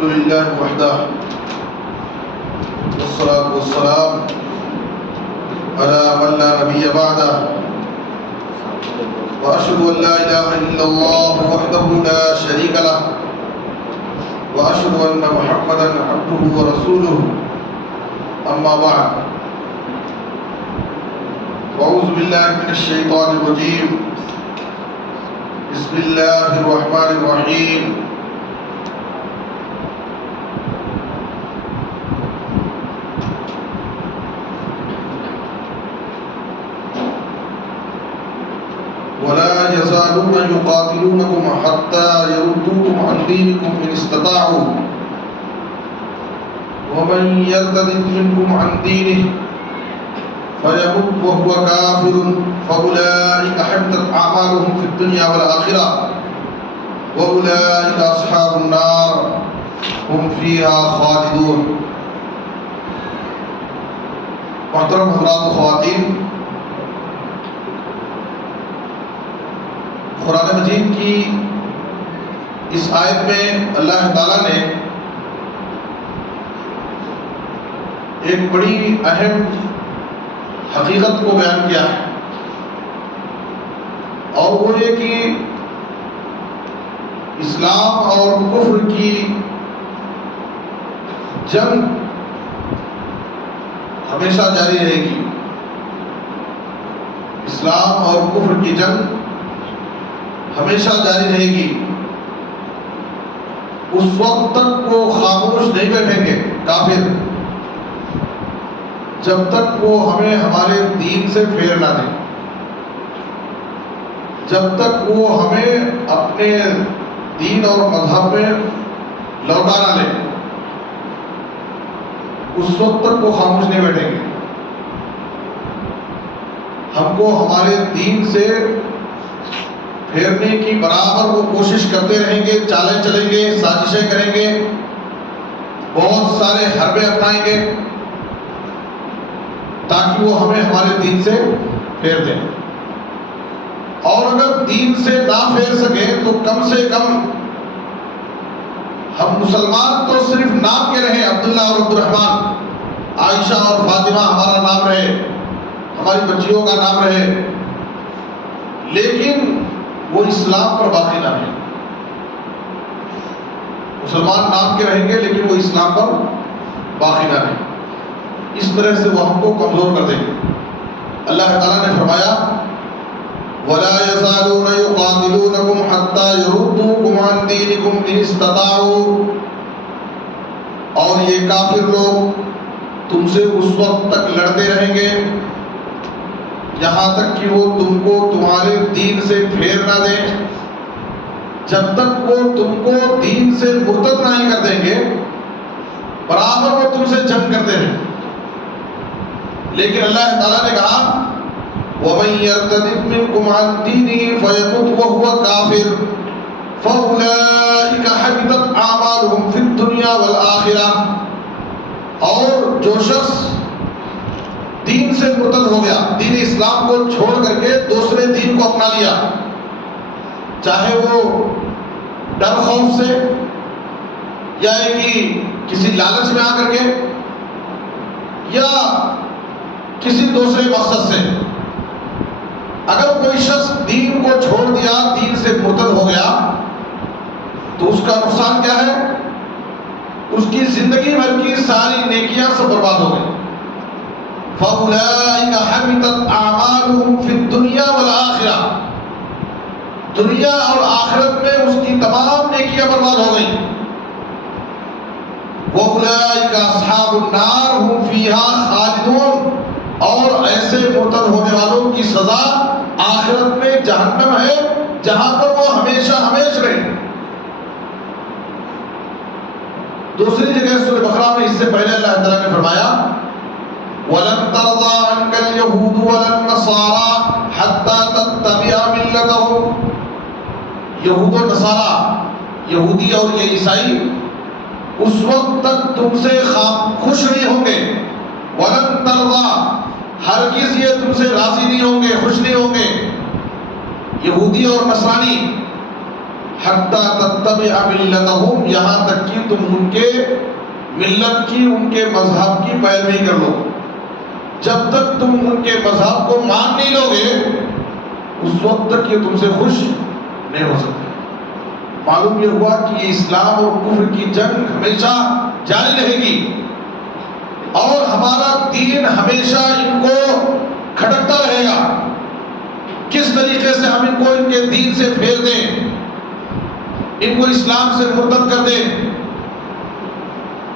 الحمد لله وحده والصلاة والسلام على من لا نبي بعده وأشهد أن لا إله إلا الله وحده لا شريك له وأشهد أن محمدا عبده ورسوله أما بعد أعوذ بالله من الشيطان الرجيم بسم الله الرحمن الرحيم ولا يزالون يقاتلونكم حتى يردوكم عن دينكم إن استطاعوا ومن يرتد منكم عن دينه فيمت وهو كافر فأولئك حبطت أعمالهم في الدنيا والآخرة وأولئك أصحاب النار هم فيها خالدون. محترم حضرات و خواتین، قرآن مجید کی اس آیت میں اللہ تعالیٰ نے ایک بڑی اہم حقیقت کو بیان کیا ہے، اور وہ یہ کہ اسلام اور کفر کی جنگ ہمیشہ جاری رہے گی. اسلام اور کفر کی جنگ ہمیشہ جاری رہے گی. اس وقت تک وہ خاموش نہیں بیٹھیں گے کافر، جب تک وہ ہمیں ہمارے دین سے پھیر نہ دیں، جب تک وہ ہمیں اپنے دین اور مذہب میں لوٹا نہ لیں، اس وقت تک وہ خاموش نہیں بیٹھیں گے. ہم کو ہمارے دین سے پھیرنے کی برابر وہ کوشش کرتے رہیں گے، چالیں چلیں گے، سازشیں کریں گے، بہت سارے حربے اپنائیں گے تاکہ وہ ہمیں ہمارے دین سے پھیر دیں. اور اگر دین سے نہ پھیر سکیں تو کم سے کم ہم مسلمان تو صرف نام کے رہیں، عبداللہ اور عبد الرحمن، عائشہ اور فاطمہ ہمارا نام رہے، ہماری بچیوں کا نام رہے، لیکن وہ اسلام پر باقی نہ رہیں. مسلمان نام کے رہیں گے لیکن وہ اسلام پر باقی نہ رہیں. اس طرح سے وہ ہم کو کمزور کر دیں گے. اللہ تعالیٰ نے فرمایا وَلَا يَزَالُونَ يُقَاتِلُونَكُمْ حَتَّى يَرُدُّوكُمْ عَنْ دِينِكُمْ إِنِ اسْتَطَاعُوا، اور یہ کافر لوگ تم سے اس وقت تک لڑتے رہیں گے یہاں تک کہ وہ تم کو تمہارے دین سے پھیر نہ دیں. جب تک وہ تم کو دین سے مرتد نہیں کر دیں گے برابر وہ تم سے جنگ کرتے رہیں. لیکن اللہ تعالیٰ نے کہا وَمَن يَرْتَدِدْ مِنْكُمْ عَنْ دِينِهِ فَيَمُتْ وَهُوَ كَافِرٌ فَأُولَئِكَ حَبِطَتْ أَعْمَالُهُمْ فِي الدُّنْيَا وَالْآخِرَةِ، اور جو شخص دین سے مرتد ہو گیا، دین اسلام کو چھوڑ کر کے دوسرے دین کو اپنا لیا، چاہے وہ ڈر خوف سے یا کہ کسی لالچ میں آ کر کے یا کسی دوسرے مقصد سے، اگر کوئی شخص دین کو چھوڑ دیا، دین سے مرتد ہو گیا، تو اس کا نقصان کیا ہے؟ اس کی زندگی بھر کی ساری نیکیاں سب برباد ہو گئی. فَأُولَئِكَ حَبِطَتْ أَعْمَالُهُمْ فِي الدُّنْيَا وَالْآخِرَةِ، دنیا اور آخرت میں اس کی تمام نیکیاں برباد ہو گئی. وَأُولَئِكَ أَصْحَابُ النَّارِ هُمْ فِيهَا خَالِدُونَ، اور ایسے مرتد ہونے والوں کی سزا آخرت میں جہنم ہے جہاں پر وہ ہمیشہ ہمیش رہیں. دوسری جگہ سورہ بقرہ میں اس سے پہلے اللہ تعالیٰ نے فرمایا وَلَن تَرْضَىٰ عَنْكَ الْيَهُودُ وَلَا النَّصَارَىٰ حَتَّىٰ تَتَّبِعَ مِلَّتَهُمْ، یہود و نصارہ، یہودی اور یہ عیسائی اس وقت تک تم سے خوش نہیں ہوں گے. وَلَن تَرْضَىٰ، ہرگز یہ تم سے راضی نہیں ہوں گے، خوش نہیں ہوں گے. یہودی اور نصرانی حتی تتبع ملتہم، یہاں تک کہ تم ان کے ملت کی، ان کے مذہب کی پیروی کر لو۔ جب تک تم ان کے مذہب کو مان نہیں لو گے اس وقت تک یہ تم سے خوش نہیں ہو سکتے۔ معلوم یہ ہوا کہ یہ اسلام اور کفر کی جنگ ہمیشہ جاری رہے گی اور ہمارا دین ہمیشہ ان کو کھٹکتا رہے گا۔ کس طریقے سے ہم ان کو ان کے دین سے پھیر دیں، ان کو اسلام سے مرتد کر دیں۔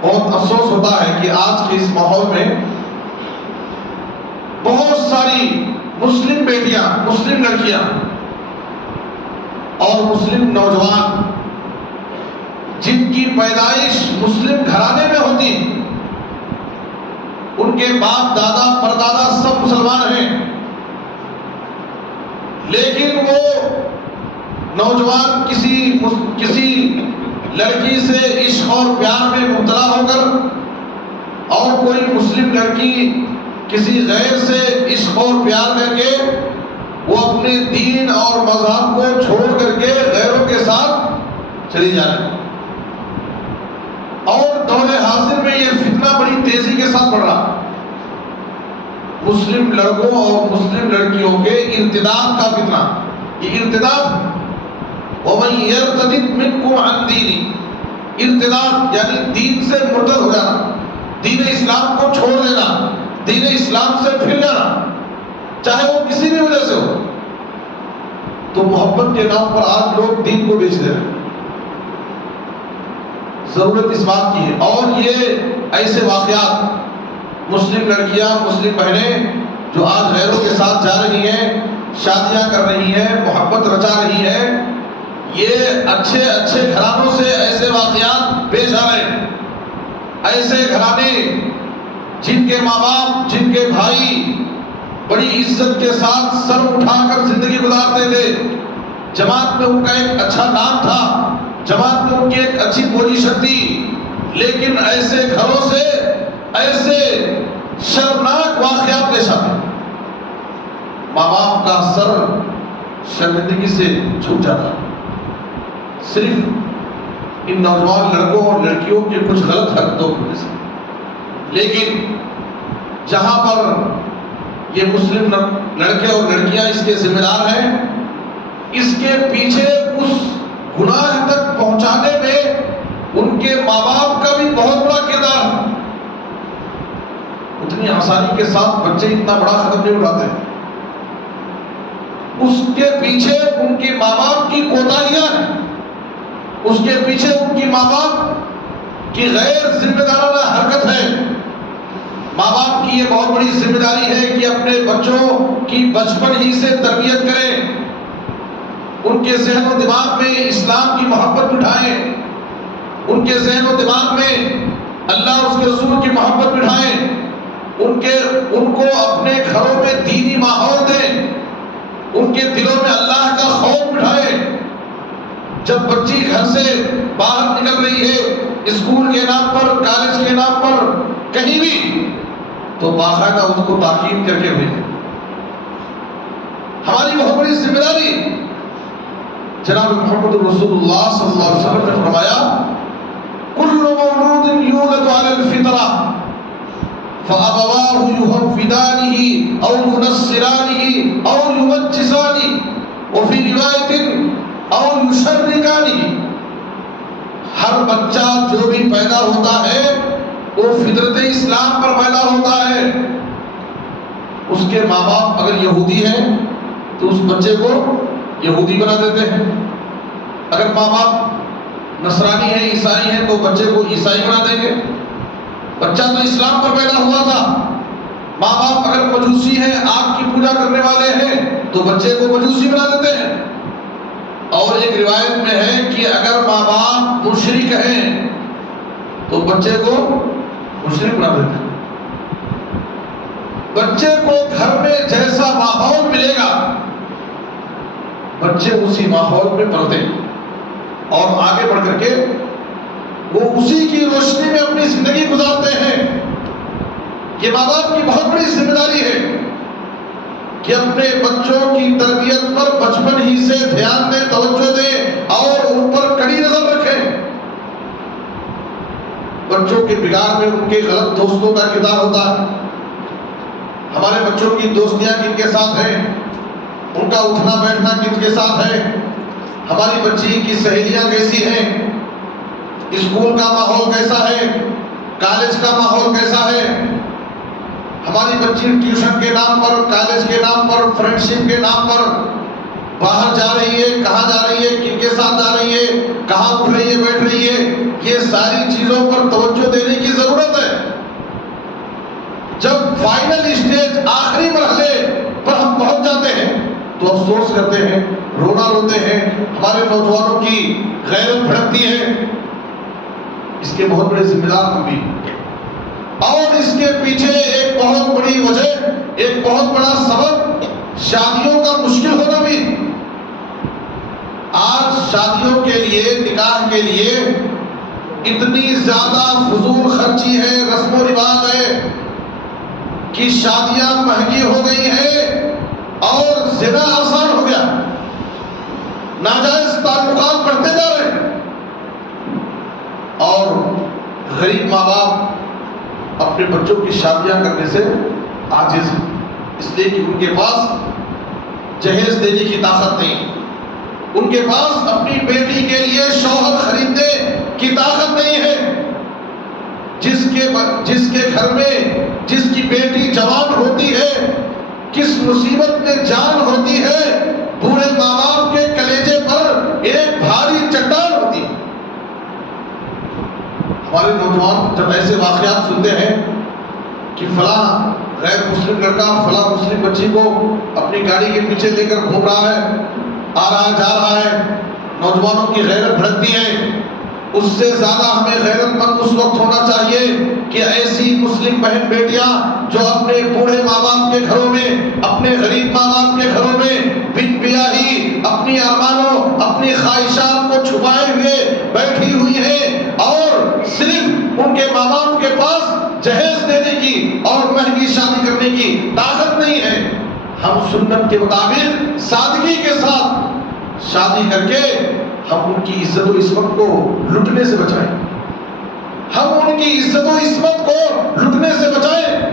بہت افسوس ہوتا ہے کہ آج کے اس ماحول میں بہت ساری مسلم بیٹیاں، مسلم لڑکیاں اور مسلم نوجوان جن کی پیدائش مسلم گھرانے میں ہوتی، ان کے باپ دادا پردادا سب مسلمان ہیں، لیکن وہ نوجوان کسی لڑکی سے عشق اور پیار میں مبتلا ہو کر، اور کوئی مسلم لڑکی کسی غیر سے عشق اور پیار کر کے وہ اپنے دین اور مذہب کو چھوڑ کر کے غیروں کے ساتھ چلی جا رہی ہے۔ اور دور حاضر میں یہ فتنہ بڑی تیزی کے ساتھ بڑھ رہا، مسلم لڑکوں اور مسلم لڑکیوں کے ارتداد کا فتنہ۔ یہ ارتداد، وَمَن يَرْتَدِدْ مِنكُمْ عَن دِينِهِ، ارتداد یعنی دین سے مرتد ہو جانا، دین اسلام کو چھوڑ دینا، دین اسلام سے پھر جانا، چاہے وہ کسی بھی وجہ سے ہو۔ تو محبت کے نام پر آج لوگ دین کو بیچ دے رہے ہیں۔ ضرورت اس بات کی ہے، اور یہ ایسے واقعات، مسلم لڑکیاں، مسلم بہنیں جو آج غیروں کے ساتھ جا رہی ہیں، شادیاں کر رہی ہیں، محبت رچا رہی ہیں، یہ اچھے اچھے گھرانوں سے ایسے واقعات پیش آ رہے ہیں۔ ایسے گھرانے جن کے ماں باپ، جن کے بھائی بڑی عزت کے ساتھ سر اٹھا کر زندگی گزارتے تھے، جماعت میں ان کا ایک اچھا نام تھا، جماعت میں ان کی ایک اچھی پوزیشن تھی، لیکن ایسے گھروں سے ایسے شرمناک واقعات پیش آتے، ماں باپ کا سر شرمندگی سے جھک جاتا، صرف ان نوجوان لڑکوں اور لڑکیوں کے کچھ غلط حرکتوں کی وجہ سے۔ لیکن جہاں پر یہ مسلم لڑکے اور لڑکیاں اس کے ذمہ دار ہیں، اس کے پیچھے اس گناہ تک پہنچانے میں ان کے ماں باپ کا بھی بہت بڑا کردار ہے۔ اتنی آسانی کے ساتھ بچے اتنا بڑا قدم نہیں اٹھاتے، اس کے پیچھے ان کی ماں باپ کی کوتاہیاں ہیں، اس کے پیچھے ان کی ماں باپ کی غیر ذمہ دارانہ حرکت ہے۔ ماں باپ کی یہ بہت بڑی ذمہ داری ہے کہ اپنے بچوں کی بچپن ہی سے تربیت کریں، ان کے ذہن و دماغ میں اسلام کی محبت بٹھائیں، ان کے ذہن و دماغ میں اللہ اور اس کے رسول کی محبت بٹھائیں، ان کو اپنے گھروں میں دینی ماحول دیں، ان کے دلوں میں اللہ کا خوف بٹھائیں۔ جب بچی گھر سے باہر نکل رہی ہے، اسکول کے نام پر، کالج کے نام پر، کہیں بھی، تو باقاعدہ اس کو تاکید کر کے بھیجیں۔ ہماری بہت بڑی ذمہ داری۔ جناب محمد رسول اللہ صلی اللہ علیہ وسلم نے فرمایا، کل مولود یولد علی الفطرہ فابواہ یحودانہ او ینصرانہ او یمجسانہ وفی روایت او یشرکانہ۔ ہر بچہ جو بھی پیدا ہوتا ہے وہ فطرت اسلام پر پیدا ہوتا ہے۔ اس کے ماں باپ اگر یہودی ہیں تو اس بچے کو یہودی بنا دیتے ہیں، اگر ماں باپ نصرانی ہیں، عیسائی ہیں، تو بچے کو عیسائی بنا دیں گے۔ بچہ تو اسلام پر پیدا ہوا تھا، ماں باپ اگر مجوسی ہیں، آگ کی پوجا کرنے والے ہیں، تو بچے کو مجوسی بنا دیتے ہیں۔ اور ایک روایت میں ہے کہ اگر ماں باپ مشرک ہیں تو بچے کو مشرک بنا دیتے ہیں۔ بچے کو گھر میں جیسا ماحول ملے گا بچے اسی ماحول میں پلتے اور آگے بڑھ کر کے وہ اسی کی روشنی میں اپنی زندگی گزارتے ہیں۔ یہ ماں باپ کی بہت بڑی ذمہ داری ہے کہ اپنے بچوں کی تربیت پر بچپن ہی سے دھیان دیں، توجہ دیں اور ان بچوں کے بگاڑ میں ان کے غلط دوستوں کا کردار ہوتا ہے. ہمارے بچوں کی دوستیاں کن کے ساتھ ہیں، ان کا اٹھنا بیٹھنا کن کے ساتھ ہے، ہماری بچی کی سہیلیاں کیسی ہیں، اسکول کا ماحول کیسا ہے، کالج کا ماحول کیسا ہے. ہماری بچی ٹیوشن کے نام پر، کالج کے نام پر، فرینڈشپ کے نام پر باہر جا رہی ہے، کہاں جا رہی ہے، کن کے ساتھ جا رہی ہے، کہاں اٹھ رہی ہے، بیٹھ رہی ہے، یہ ساری چیزوں پر توجہ دینے کی ضرورت ہے. جب فائنل اسٹیج آخری مرحلے پر ہم پہنچ جاتے ہیں تو افسوس کرتے ہیں، رونا روتے ہیں، ہمارے نوجوانوں کی غیرت بھڑکتی ہے. اس کے بہت بڑے ذمہ دار ہم بھی، اور اس کے پیچھے ایک بہت بڑی وجہ، ایک بہت بڑا سبب شادیوں کا مشکل ہونا بھی. آج شادیوں کے لیے، نکاح کے لیے اتنی زیادہ فضول خرچی ہے، رسم و رواج ہے کہ شادیاں مہنگی ہو گئی ہیں اور زنا آسان ہو گیا، ناجائز تعلقات بڑھتے جا رہے ہیں. اور غریب ماں باپ اپنے بچوں کی شادیاں کرنے سے عاجز ہیں، اس لیے کہ ان کے پاس جہیز دینے کی طاقت نہیں، ان کے پاس اپنی بیٹی کے لیے شوہر خریدنے کی طاقت نہیں ہے. جس کے گھر میں جس کی بیٹی جوان ہوتی ہے، کس مصیبت میں جان ہوتی ہے، بوڑھے ماں باپ کے کلیجے پر ایک بھاری چٹان ہوتی ہے. ہمارے نوجوان جب ایسے واقعات سنتے ہیں کہ فلاں غیر مسلم لڑکا فلاں مسلم بچی کو اپنی گاڑی کے پیچھے لے کر گھوم رہا ہے، آ رہا ہے، جا رہا ہے، نوجوانوں کی غیرت بھڑکتی ہے. اس سے زیادہ ہمیں غیرت مند اس وقت ہونا چاہیے کہ ایسی مسلم بہن بیٹیاں جو اپنے بوڑھے ماں باپ کے گھروں میں، اپنے غریب ماں باپ کے گھروں میں بن بیاہی اپنی ارمانوں، اپنی خواہشات کو چھپائے ہوئے بیٹھی ہوئی ہیں، اور صرف ان کے ماں باپ کے پاس جہیز دینے کی اور مہنگی شادی کرنے کی طاقت نہیں ہے. ہم سنت کے مطابق سادگی کے ساتھ شادی کر کے ہم ان کی عزت و عصمت کو لٹنے سے بچائیں، ہم ان کی عزت و عصمت کو لٹنے سے بچائیں.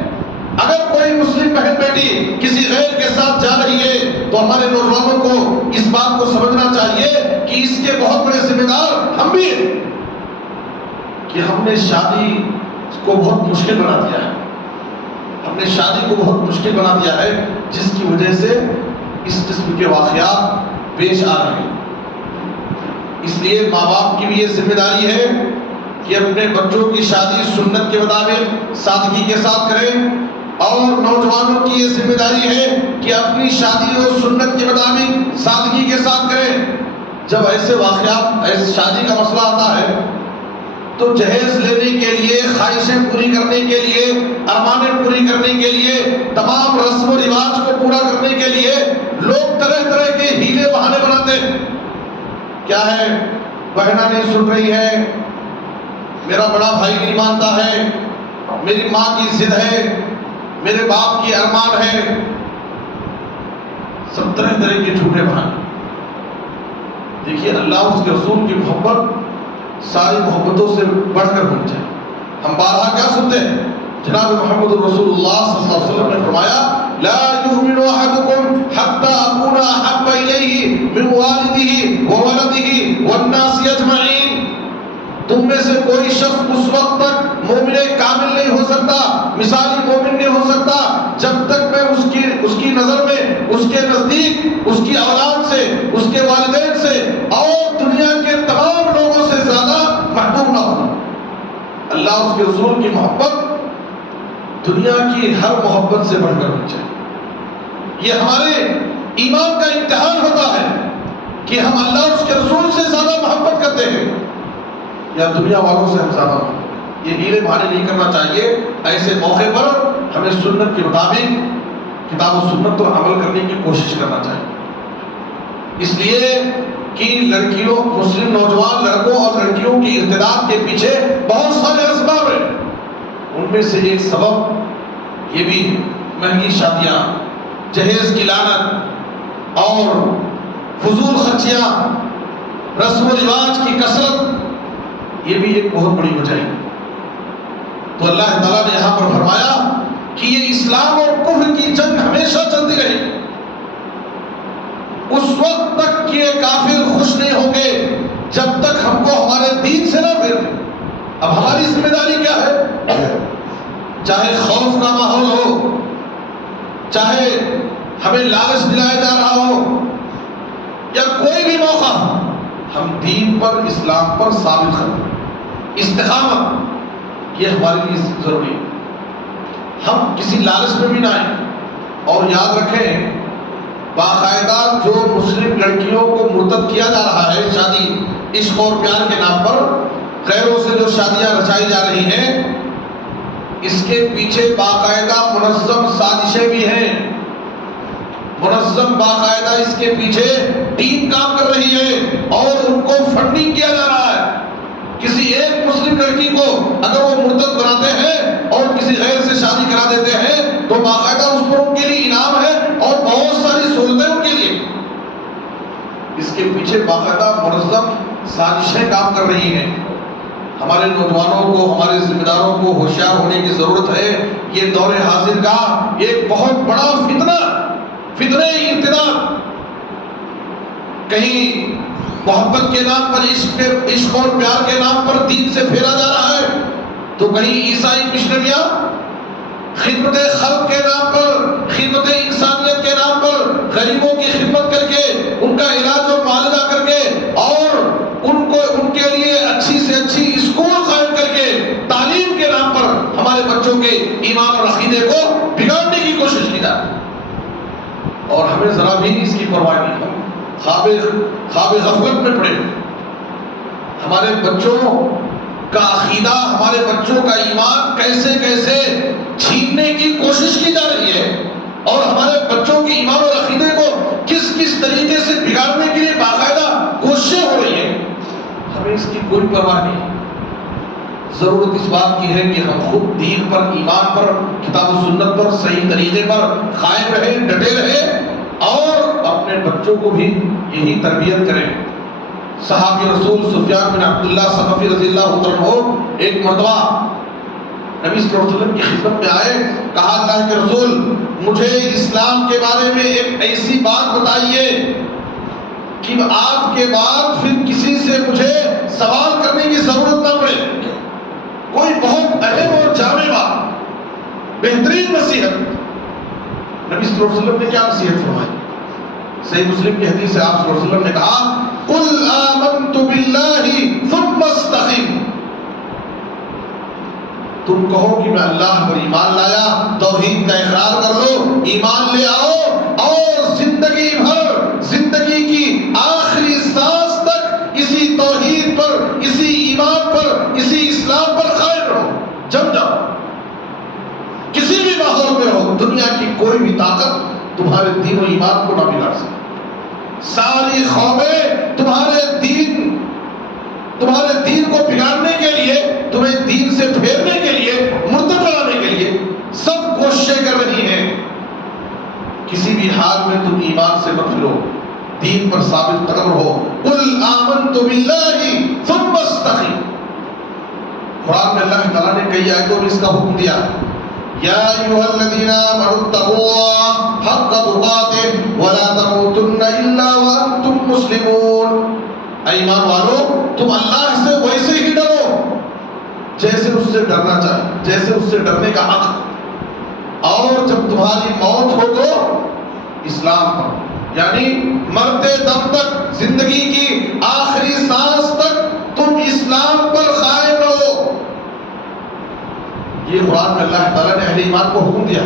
اگر کوئی مسلم بہن بیٹی کسی غیر کے ساتھ جا رہی ہے تو ہمارے نوجوانوں کو اس بات کو سمجھنا چاہیے کہ اس کے بہت بڑے ذمہ دار ہم بھی ہیں کہ ہم نے شادی کو بہت مشکل بنا دیا ہے. ہم نے شادی کو بہت مشکل بنا دیا ہے، جس کی وجہ سے اس قسم کے واقعات پیش آ رہے ہیں. اس لیے ماں باپ کی بھی یہ ذمہ داری ہے کہ اپنے بچوں کی شادی سنت کے مطابق سادگی کے ساتھ کریں، اور نوجوانوں کی یہ ذمہ داری ہے کہ اپنی شادی کو سنت کے مطابق سادگی کے ساتھ کریں. جب ایسے واقعات، ایسے شادی کا مسئلہ آتا ہے تو جہیز لینے کے لیے، خواہشیں پوری کرنے کے لیے، ارمانیں پوری کرنے کے لیے، تمام رسم و رواج کو پورا کرنے کے لیے لوگ طرح طرح کے ہیلے بہانے بناتے ہیں. کیا ہے، بہنہ نہیں سن رہی ہے، میرا بڑا بھائی نہیں مانتا ہے، میری ماں کی ضد ہے، میرے باپ کی ارمان ہے، سب طرح طرح کے جھوٹے بہانے. دیکھیے، اللہ اس کے رسول کی محبت ساری محبتوں سے بڑھ کر ہونی چاہیے. ہم بارہا کیا سنتے ہیں؟ جناب محمد رسول اللہ صلی اللہ علیہ وسلم نے فرمایا، لا یؤمن احدکم حتی اکون احب الیہ من والدہ وولدہ والناس اجمعین. تم میں سے کوئی شخص اس وقت تک مومن کامل نہیں ہو سکتا، مثالی مومن نہیں ہو سکتا، جب تک میں اس کی نظر میں، اس کے نزدیک، اس کی اولاد سے، اس کے والدین سے اور دنیا کے تمام لوگوں سے زیادہ محبوب نہ ہو. اللہ اس کے رسول کی محبت دنیا کی ہر محبت سے بڑھ کر ہونی چاہیے. یہ ہمارے ایمان کا امتحان ہوتا ہے کہ ہم اللہ اور اس کے رسول سے زیادہ محبت کرتے ہیں یا دنیا والوں سے ہم زیادہ محبت. یہ ہیلے بہانے نہیں کرنا چاہیے. ایسے موقع پر ہمیں سنت کے مطابق کتاب و سنت پر عمل کرنے کی کوشش کرنا چاہیے. اس لیے کہ لڑکیوں، مسلم نوجوان لڑکوں اور لڑکیوں کی ارتداد کے پیچھے بہت سارے اسباب ہیں. ان میں سے ایک سبب یہ بھی ہے مہنگی شادیاں، جہیز کی لعنت اور فضول خرچیاں، رسم و رواج کی کثرت. یہ بھی ایک بہت بڑی وجہ ہے. تو اللہ تعالیٰ نے یہاں پر فرمایا کہ یہ اسلام اور کفر کی جنگ ہمیشہ چلتی رہے، اس وقت تک یہ کافر خوش نہیں ہوں گے جب تک ہم کو ہمارے دین سے نہ پھیر دیں۔ اب ہماری ذمہ داری کیا ہے؟ چاہے خوف کا ماحول ہو، چاہے ہمیں لالچ دلایا جا رہا ہو، یا کوئی بھی موقع، ہم دین پر، اسلام پر ثابت کریں، استقامت، یہ ہمارے لیے ضروری ہے۔ ہم کسی لالچ میں بھی نہ آئیں، اور یاد رکھیں باقاعدہ جو مسلم لڑکیوں کو مرتد کیا جا رہا ہے شادی عشق اور پیار کے نام پر، غیروں سے جو شادیاں رچائی جا رہی ہیں، اس کے پیچھے باقاعدہ منظم سازشیں بھی ہیں، منظم باقاعدہ اس کے پیچھے ٹیم کام کر رہی ہے اور ان کو فنڈنگ کیا جا رہا ہے۔ کسی ایک مسلم لڑکی کو اگر وہ مرتد بناتے ہیں اور کسی غیر سے شادی کرا دیتے ہیں تو باقاعدہ اس پر ان کے لیے انعام ہے اور بہت ساری سہولتیں ان کے لیے۔ اس کے پیچھے باقاعدہ منظم سازشیں کام کر رہی ہیں۔ ہمارے نوجوانوں کو، ہمارے ذمہ داروں کو ہوشیار ہونے کی ضرورت ہے۔ یہ دور حاضر کا ایک بہت بڑا فتنہ ارتداد، کہیں محبت کے نام پر، عشق اور پیار کے نام پر دین سے پھیرا جا رہا ہے، تو کہیں عیسائی مشنریاں خدمت خلق کے نام پر، خدمت انسانیت کے نام پر غریبوں کی خدمت کر کے، ان کا علاج اور معالجہ کر کے، اور ان کے لیے اچھی سے اچھی اسکول قائم کر کے تعلیم کے نام پر ہمارے بچوں کے ایمان اور عقیدے کو بگاڑنے کی کوشش کی جائے، اور ہمیں ذرا بھی اس کی پرواہ نہیں ہے۔ خواب غفلت میں پڑے، ہمارے بچوں کا عقیدہ، ہمارے بچوں کا ایمان کیسے کیسے چھیننے کی کوشش کی جا رہی ہے، اور ہمارے بچوں کے ایمان اور عقیدے کو کس کس طریقے سے بگاڑنے کے لیے باقاعدہ کوششیں ہو رہی ہیں، ہمیں اس کی کوئی پرواہ نہیں۔ ضرورت اس بات کی ہے کہ ہم خود دین پر، ایمان پر، کتاب و سنت پر، صحیح طریقے پر قائم رہیں، ڈٹے رہیں، اور اپنے بچوں کو بھی یہی تربیت کریں۔ صحابی رسول سفیان بن عبداللہ ثقفی رضی اللہ عنہ ایک مرتبہ نبی صلی اللہ علیہ وسلم کی خدمت میں آئے، کہا اللہ کے رسول مجھے اسلام کے بارے میں ایک ایسی بات بتائیے کہ آپ کے بعد پھر کسی سے مجھے سوال کرنے کی ضرورت نہ پڑے، کوئی بہت اہم اور جامع بات، بہترین نصیحت۔ نبی صلی اللہ علیہ وسلم نے کیا نصیحت فرمائی؟ صحیح مسلم کی حدیث سے آپ صلی اللہ علیہ وسلم نے کہا قل آمنت باللہ ثم استقم، تم کہو کہ میں اللہ پر ایمان لایا، توحید کا اقرار کر لو، ایمان لے آؤ، اور زندگی بھر، زندگی کی آخری سانس تک اسی توحید پر، اسی ایمان پر، اسی اسلام پر قائم رہو، جم جاؤ، کسی بھی ماحول میں ہو، دنیا کی کوئی بھی طاقت تمہارے دین و ایمان کو نہ بگاڑ سکے۔ ساری قومیں تمہارے دین کو بگاڑنے کے لیے، تمہیں دین سے پھیرنے کے لیے، مرتد بنانے کے لیے سب کوششیں کر رہی ہیں۔ کسی بھی حال میں تم ایمان سے مت پھرو، دین پر ثابت قدم رہو۔ قل آمنت باللہ ثم استقم۔ قرآن میں اللہ تعالیٰ نے کئی آیتوں میں اس کا حکم دیا، یا ایھا الذین آمنوا اتقوا اللہ حق تقاتہ ولا تموتن الا وانتم مسلمون۔ اے ایمان والو، تم اللہ سے ویسے ہی ڈرو جیسے اس سے ڈرنا چاہے، جیسے اس سے ڈرنے کا حق، اور جب تمہاری موت ہو تو اسلام پر، یعنی مرتے دم تک، زندگی کی آخری سانس تک تم اسلام پر قائم رہو۔ یہ قرآن میں اللہ تعالیٰ نے اہل ایمان کو حکم دیا۔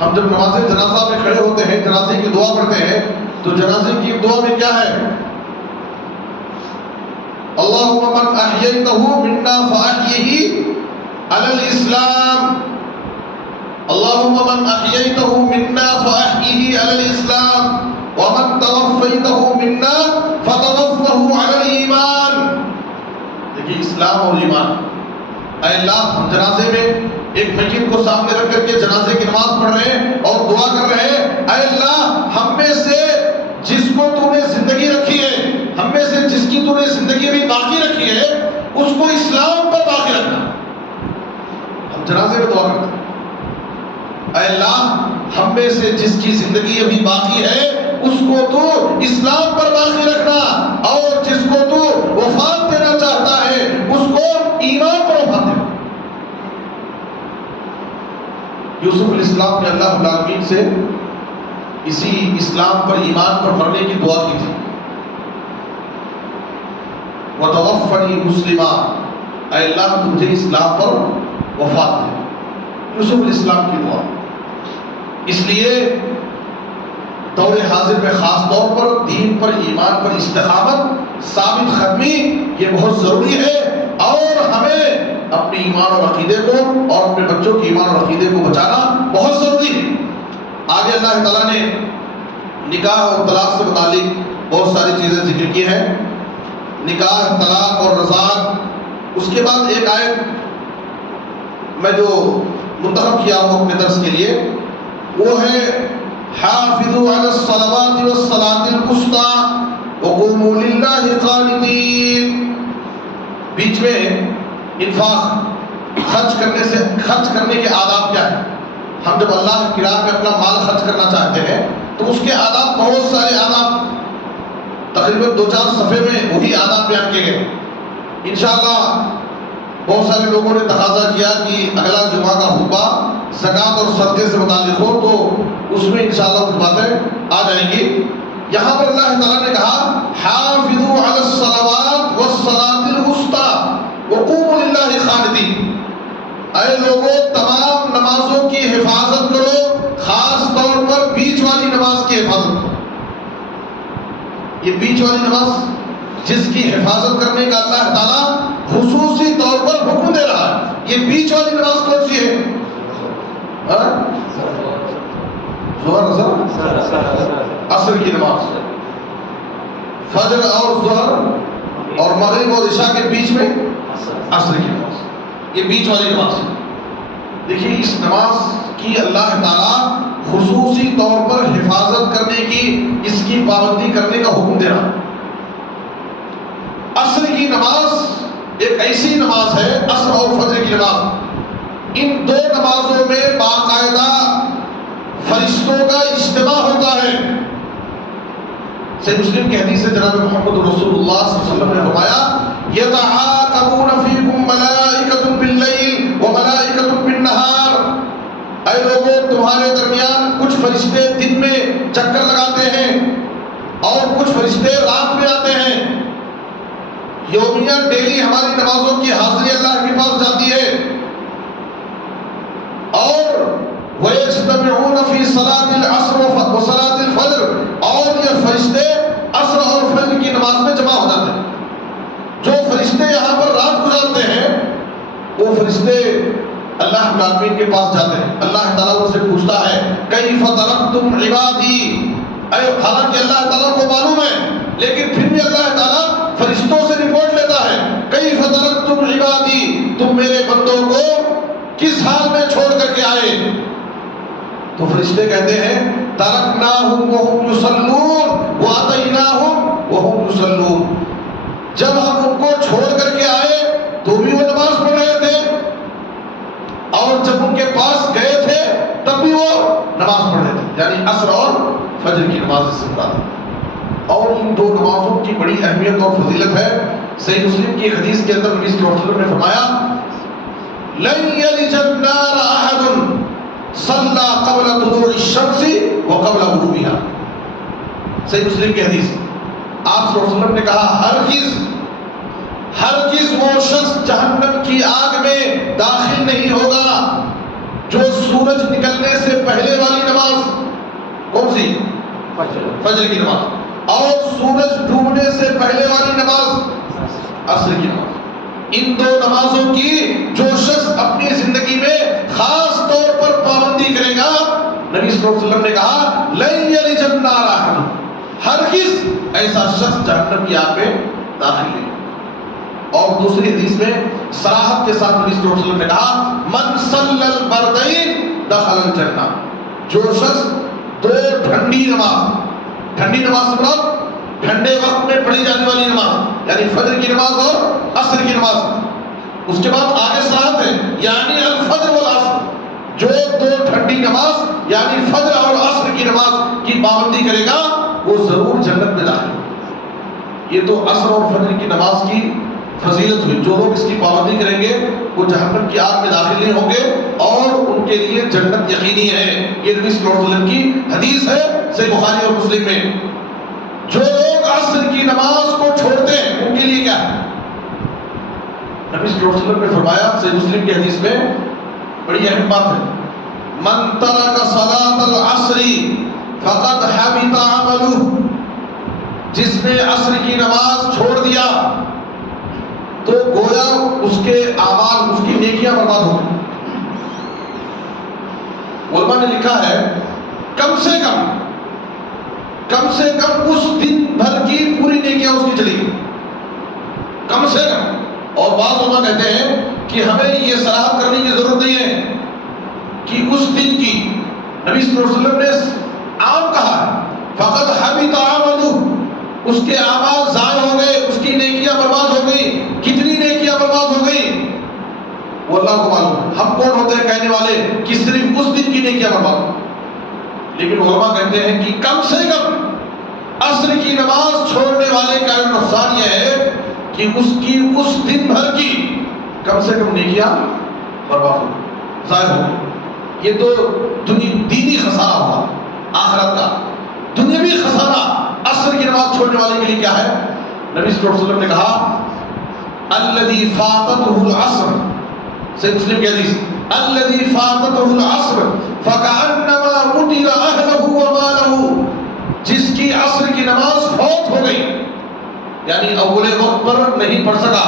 ہم جب نماز جنازہ میں کھڑے ہوتے ہیں، جنازے کی دعا پڑھتے ہیں، تو جنازے کی دعا میں کیا ہے؟ اللہم من احییتہ منا فاحیہ علی الاسلام، اللہم من احییتہ منا فاحیہ علی الاسلام، ومن توفیتہ منا فتوفہ علی الایمان۔ دیکھیے اسلام اور ایمان۔ اے اللہ، ہم جنازے میں ایک میت کو سامنے رکھ کر کے جنازے کی نماز پڑھ رہے ہیں اور دعا کر رہے ہیں، اے اللہ ہم میں سے جس کو تو نے زندگی رکھی ہے، ہم میں سے جس کی تو نے زندگی بھی باقی رکھی ہے، اس کو اسلام پر باقی رکھنا۔ جنازے میں دعا کرتے ہیں، اے اللہ ہم میں سے جس کی زندگی ابھی باقی ہے اس کو تو اسلام پر باقی رکھنا، اور جس کو تو وفات دینا چاہتا ہے اس کو ایمان پر وفات دینا۔ یوسف علیہ السلام نے اللہ العالمین سے اسی اسلام پر ایمان پر مرنے کی دعا کی تھی، وَتَوَفَّنِي مُسْلِمًا، اے اللہ تو مجھے اسلام پر وفات دے، یوسف علیہ السلام کی دعا۔ اس لیے دور حاضر میں خاص طور پر دین پر ایمان پر استقامت ثابت قدمی یہ بہت ضروری ہے، اور ہمیں اپنی ایمان اور عقیدے کو اور اپنے بچوں کے ایمان اور عقیدے کو بچانا بہت ضروری ہے۔ آگے اللہ تعالیٰ نے نکاح اور طلاق سے متعلق بہت ساری چیزیں ذکر کی ہیں، نکاح، طلاق اور رضاعت۔ اس کے بعد ایک آیت میں جو منتخب کیا ہوں اپنے درس کے لیے وہ ہے حافظوا علی الصلوات والصلاة الوسطى وقوموا للہ قانتین۔ بیچ میں انفاق، خرچ کرنے کے آداب کیا ہیں؟ ہم جب اللہ کی راہ میں اپنا مال خرچ کرنا چاہتے ہیں تو اس کے آداب بہت سارے آداب، تقریباً 2-4 صفحے میں وہی آداب بیان کیے گئے۔ انشاءاللہ بہت سارے لوگوں نے تقاضا کیا کہ اگلا جمعہ کا خطبہ زکوٰۃ اور صدقے سے متعلق ہو، تو اس میں انشاءاللہ کچھ باتیں آ جائیں گی۔ یہاں پر اللہ تعالیٰ نے کہا حافظوا علی الصلوات والصلاة الوسطى وقوموا للہ قانتین، اے لوگوں تمام نمازوں کی حفاظت کرو، خاص طور پر بیچ والی نماز کی حفاظت کرو۔ یہ بیچ والی نماز جس کی حفاظت کرنے کا اللہ تعالیٰ خصوصی طور پر حکم دے رہا ہے، یہ بیچ والی نماز کون سی ہے؟ عصر کی نماز، فجر اور ظہر اور مغرب اور عشاء کے بیچ میں عصر کی نماز، یہ بیچ والی نماز ہے۔ دیکھیے اس نماز کی اللہ تعالیٰ خصوصی طور پر حفاظت کرنے کی، اس کی پابندی کرنے کا حکم دے رہا۔ عصر کی نماز ایک ایسی نماز ہے، عصر اور فجر کی نماز، ان دو نمازوں میں باقاعدہ فرشتوں کا اجتماع ہوتا ہے۔ صحیح مسلم کی حدیث سے جناب محمد رسول اللہ صلی اللہ علیہ وسلم نے فرمایا یتعاقبون فیکم ملائکۃ باللیل وملائکۃ بالنہار، اے لوگوں تمہارے درمیان کچھ فرشتے دن میں چکر لگاتے ہیں اور کچھ فرشتے رات میں آتے ہیں۔ یومیہ ڈیلی ہماری نمازوں کی حاضری اللہ کے پاس جاتی ہے، اور وَيَجْتَمِعُونَ فِي صَلَاةِ الْعَصْرِ وَصَلَاةِ الْفَجْرِ، اور یہ فرشتے عصر اور فجر کی نماز میں جمع ہو جاتے ہیں۔ جو فرشتے یہاں پر رات گزارتے ہیں وہ فرشتے اللہ العالمین کے پاس جاتے ہیں، اللہ تعالیٰ ان سے پوچھتا ہے کیف ترکتم عبادی، حالانکہ اللہ تعالیٰ کو معلوم ہے لیکن پھر بھی اللہ تعالیٰ فرشتوں سے رپورٹ لیتا ہے کیف ترکتم عبادی، تم میرے بندوں کو کس حال میں چھوڑ کر کے آئے؟ تو فرشتے کہتے ہیں ترکناہم وہم یصلون واتیناہم وہم یصلون، جب ہم ان کو چھوڑ کر کے آئے تو بھی وہ نماز پڑھ رہے تھے، اور جب ان کے پاس گئے تھے تب بھی وہ نماز پڑھ رہے تھے، یعنی عصر اور فجر کی نماز سے مراد ہے۔ اور ان دو نمازوں کی بڑی اہمیت اور فضیلت ہے۔ صحیح مسلم کی حدیث کے اندر نبی صلی اللہ علیہ وسلم نے فرمایا لن یلج النار احد صلی قبل طلوع الشمس وقبل غروبها، صحیح مسلم کی حدیث۔ آپ صلی اللہ علیہ وسلم نے کہا ہرگز وہ شخص جہنم کی آگ میں داخل نہیں ہوگا جو سورج نکلنے سے پہلے والی نماز، کون سی؟ فجر کی نماز، اور سورج ڈوبنے سے پہلے والی نماز عصر کی نماز، ان دو نمازوں کی جو شخص اپنی زندگی میں خاص طور پر پابندی کرے گا، نبی صلی اللہ علیہ وسلم نے کہا لن یلج النار احد، ہرگز ایسا شخص جہنم کی آگ میں داخل نہیں۔ اور دوسری حدیث میں صراحت کے ساتھ نبی صلی اللہ علیہ وسلم نے کہا من صلی البردین دخل الجنہ، جو شخص دو ٹھنڈی نماز سے مراد ٹھنڈے وقت میں پڑھی جانے والی نماز، یعنی فجر کی نماز اور عصر کی نماز، اس کے بعد آگے صراحت ہے یعنی الفجر والعصر، جو دو ٹھنڈی نماز یعنی فجر اور عصر کی نماز کی پابندی کرے گا وہ ضرور جنت میں داخل ہوگا۔ یہ تو عصر اور فجر کی نماز کی فضیلت ہوئی، جو لوگ اس کی پابندی کریں گے وہ جہنم کی آگ میں داخل نہیں ہوں گے اور ان کے لیے جنت یقینی ہے۔ یہ نبی صلی اللہ علیہ وسلم کی حدیث ہے صحیح بخاری اور مسلم میں۔ جو لوگ عصر کی نماز کو چھوڑتے ہیں ان کے لیے کیا ہے؟ نبی صلی اللہ علیہ وسلم نے فرمایا صحیح مسلم کی حدیث میں، بڑی اہم بات ہے، من ترک صلاۃ العصر فقد حبط عملہ، جس نے عصر کی نماز چھوڑ دیا تو گویا اس کے اعمال، اس کی نیکیاں برباد ہو گئی۔ علماء نے لکھا ہے کم سے کم اس دن بھر کی پوری نیکیاں اس کی چلی گئی، کم سے کم۔ اور بعض علماء کہتے ہیں کہ ہمیں یہ صراحت کرنے کی ضرورت نہیں ہے کہ اس دن کی، نبی صلی اللہ علیہ وسلم نے عام کہا ہے فقط حبط عملہ، اس کے اعمال ضائع ہو گئے، اس کی نیکیاں برباد ہو گئی۔ کتنی نیکیاں برباد ہو گئی وہ اللہ کو معلوم ہے، ہم کون ہوتے ہیں کہنے والے کہ صرف اس دن کی نیکیاں برباد ہو، لیکن علماء کہتے ہیں کہ کم سے کم عصر کی نماز چھوڑنے والے کا نقصان یہ ہے کہ اس کی اس دن بھر کی کم سے کم نیکیاں برباد ہو، ضائع ہو گئی۔ یہ تو دینی خسارہ ہوا، آخرت کا دنیاوی خسارہ عصر کی نماز چھوڑنے والے کے لیے کیا ہے؟ نبی صلی اللہ علیہ وسلم نے کہا الذی فاتتہ العصر، صحیح مسلم کی حدیث، الذی فاتتہ العصر فکأنما قتل اہلہ ومالہ، جس کی عصر کی نماز فوت ہو گئی یعنی اول وقت پر نہیں پڑھ سکا،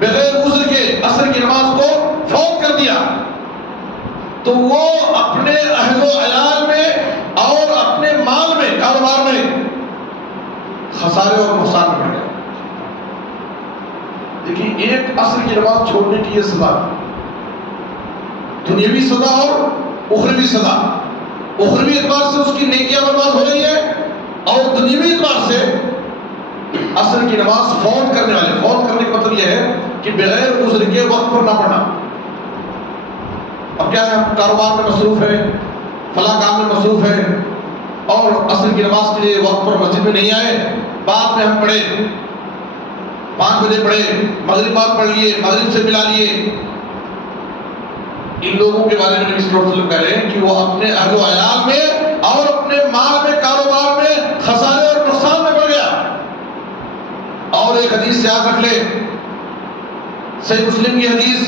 بغیر عذر کے عصر کی نماز کو فوت کر دیا، تو وہ اپنے اہل و عیال میں اور اپنے مال میں، کاروبار میں خسارے اور نقصان میں پڑ گیا۔ دیکھیے ایک عصر کی نماز چھوڑنے کی یہ سزا، دنیاوی سزا اور اخروی سزا۔ اخروی اعتبار سے اس کی نیکیاں برباد ہو رہی ہے اور دنیاوی اعتبار سے عصر کی نماز فوت کرنے والے، فوت کرنے کا مطلب یہ ہے کہ بغیر عذر کے وقت پر نہ پڑھنا۔ اب کیا ہے، ہم کاروبار میں مصروف ہے، فلاں کام میں مصروف ہے اور عصر کی نماز کے لیے وقت پر مسجد میں نہیں آئے، بعد میں ہم پڑھے، 5 بجے پڑھے، مغرب بعد پڑھ لیے، مغرب سے ملا لیے۔ ان لوگوں کے بارے میں نبی صلی اللہ علیہ وسلم کہہ رہے ہیں کہ وہ اپنے اہل و عیال میں اور اپنے مال میں، کاروبار میں خسارے اور نقصان میں پڑ گیا۔ اور ایک حدیث سے یاد رکھ لے، صحیح مسلم کی حدیث،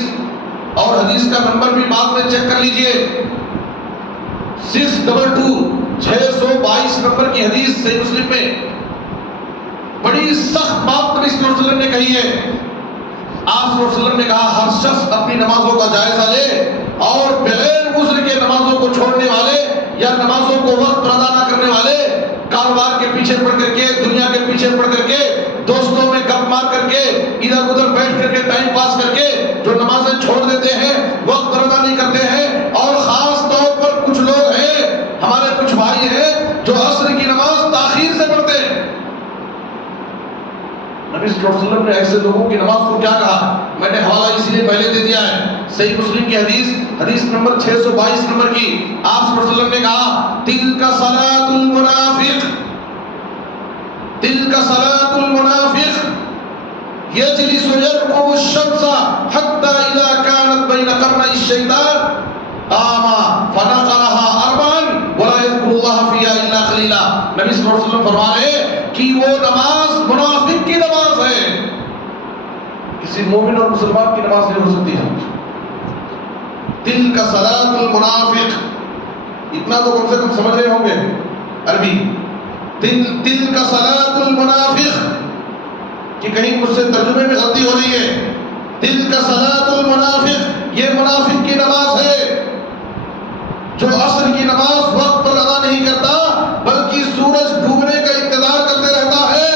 اور حدیث کا نمبر بھی بعد میں چیک کر لیجئے، 622 نمبر کی حدیث صحیح مسلم میں، بڑی سخت بات نبی صلی اللہ علیہ وسلم نے کہی ہے۔ آپ صلی اللہ علیہ وسلم نے کہا ہر شخص اپنی نمازوں کا جائزہ لے اور بغیر عذر کے نمازوں کو چھوڑنے والے یا نمازوں کو وقت پر ادا نہ کرنے والے، کاروبار کے پیچھے پڑ کر کے، دنیا کے پیچھے پڑ کر کے، دوستوں میں گپ مار کر کے، ادھر ادھر بیٹھ کر کے ٹائم پاس کر کے جو نمازیں چھوڑ دیتے ہیں، وقت پر ادا نہیں کرتے ہیں، اور خاص طور پر کچھ لوگ ہیں، ہمارے کچھ بھائی ہیں جو عصر کی نماز تاخیر سے پڑھتے ہیں۔ نبی صلی اللہ علیہ وسلم نے ایسے لوگوں کی نماز کو کیا کہا؟ میں نے حوالہ اسی لیے پہلے دے دیا ہے، صحیح مسلم کی حدیث نمبر 622 نمبر کی، آپ صلی اللہ علیہ وسلم نے کہا تلک صلاۃ المنافق، تلک صلاۃ المنافق یجلس یرقب الشمس حتى اذا كانت بين قرني الشيطان قام فنقرها اربعا ولا يذكر الله فيها الا قليلا۔ نبی صلی اللہ علیہ وسلم فرما رہے ہیں کہ وہ نماز منافق کی نماز ہے، کسی مومن اور مسلمان کی نماز نہیں ہو سکتی ہے۔ تلک صلاۃ المنافق، اتنا تو کم سے کم سمجھ رہے ہوں گے عربی، تلک صلاۃ المنافق، کہ کہیں مجھ سے ترجمے میں غلطی ہو رہی ہے۔ تلک صلاۃ المنافق، یہ منافق کی نماز ہے جو عصر کی نماز وقت پر ادا نہیں کرتا بلکہ سورج ڈوبنے کا انتظار کرتے رہتا ہے،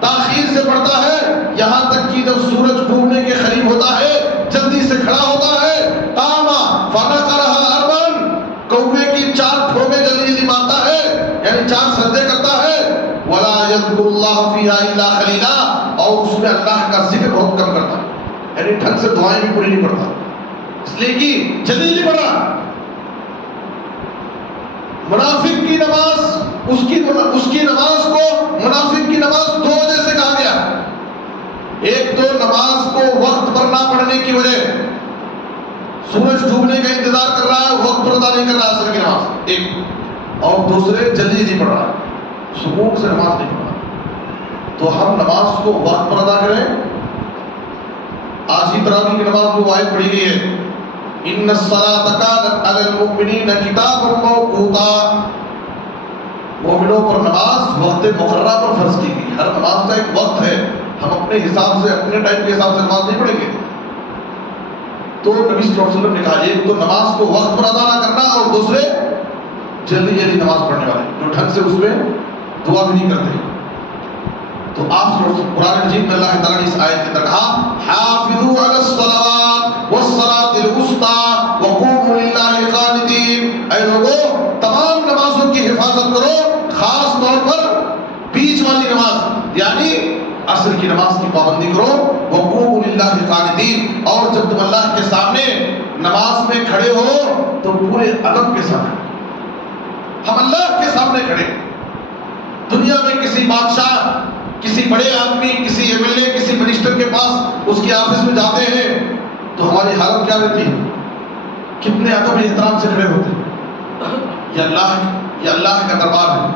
تاخیر سے پڑھتا ہے، یہاں تک کہ جب سورج ڈوبنے کے قریب ہوتا ہے جلدی سے کھڑا ہوتا ہے، قاما فنقرها اربعا، کوے کی 4 ٹھوکے جلدی جلدی مارتا ہے، یعنی 4 سجدے کرتا ہے، ولا یذکر اللہ فیہا الا قلیلا، اور اس میں اللہ کا ذکر بہت کم کرتا ہے۔ یعنی ڈھنگ سے دعائیں بھی پوری نہیں پڑتا، اس لیے کہ جلدی نہیں پڑھ رہا۔ منافق کی نماز، اس کی نماز کو منافق کی نماز دو وجہ سے کہا گیا۔ ایک تو نماز کو وقت پر نہ پڑھنے کی وجہ، سورج ڈوبنے کا انتظار کر رہا ہے، وقت پر ادا نہیں کر رہا عصر کی نماز ایک، اور دوسرے جلدی نہیں پڑھ رہا، سکون سے نماز نہیں پڑھ رہا۔ تو ہم نماز کو وقت پر ادا کریں۔ آج ہی تراویح کی نماز میں آیت پڑھی گئی ہے، ان الصلاۃ کانت علی المؤمنین کتابا موقوتا، مومنوں پر نماز وقت مقررہ پر فرض کی گئی۔ ہر نماز کا ایک وقت ہے، ہم اپنے حساب سے اپنے ٹائم کے حساب سے نماز نہیں پڑھیں گے۔ تو نبی صلی اللہ علیہ وسلم نے کہا ایک تو نماز کو وقت پر ادا نہ کرنا، اور دوسرے جلدی جلدی نماز پڑھنے والے جو ڈھنگ سے اس میں دعا بھی نہیں کرتے۔ تو آپ قرآن مجید میں اللہ تعالیٰ نے اس آیت کے اندر کہا حافظوا علی الصلوات والصلاۃ الوسطی وقوموا للہ قانتین، اے لوگوں تمام نمازوں کی حفاظت کرو، خاص طور پر بیچ والی نماز یعنی عصر کی نماز کی پابندی کرو، وقوموا للہ قانتین، اور جب تم اللہ کے سامنے نماز میں کھڑے ہو تو پورے ادب کے ساتھ۔ ہم اللہ کے سامنے کھڑے، دنیا میں کسی بادشاہ، کسی بڑے آدمی، کسی ایم ایل اے، کسی منسٹر کے پاس اس کے آفس میں جاتے ہیں تو ہماری حالت کیا رہتی ہے؟ کتنے ادب احترام سے کھڑے ہوتے ہیں۔ یہ اللہ کا دربار ہے،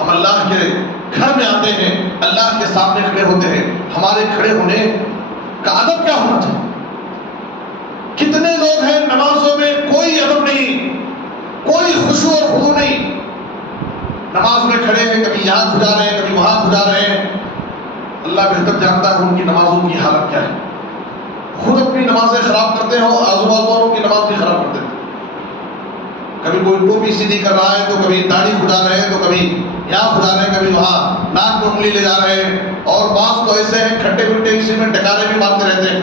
ہم اللہ کے گھر میں آتے ہیں، اللہ کے سامنے کھڑے ہوتے ہیں، ہمارے کھڑے ہونے کا ادب کیا ہونا چاہیے؟ کتنے لوگ ہیں نمازوں میں کوئی ادب نہیں، کوئی خشوع اور خضوع نہیں، نماز میں کھڑے ہیں، کبھی یہاں کھجا رہے ہیں، کبھی وہاں کھجا رہے ہیں۔ اللہ بہتر جانتا ہے ان کی نمازوں کی حالت کیا ہے، خود اپنی نمازیں خراب کرتے ہو، آزو بازو والوں کی نماز بھی خراب کرتے ہیں۔ کبھی کوئی ٹوپی سیدھی کر رہا ہے تو کبھی داڑھی کھجا رہے ہیں، تو کبھی یہاں کھجا رہے ہیں، کبھی وہاں ناک میں انگلی لے جا رہے ہیں، اور بعض تو ایسے ہیں کھٹے پٹے اسی میں ٹکانے بھی مارتے رہتے ہیں۔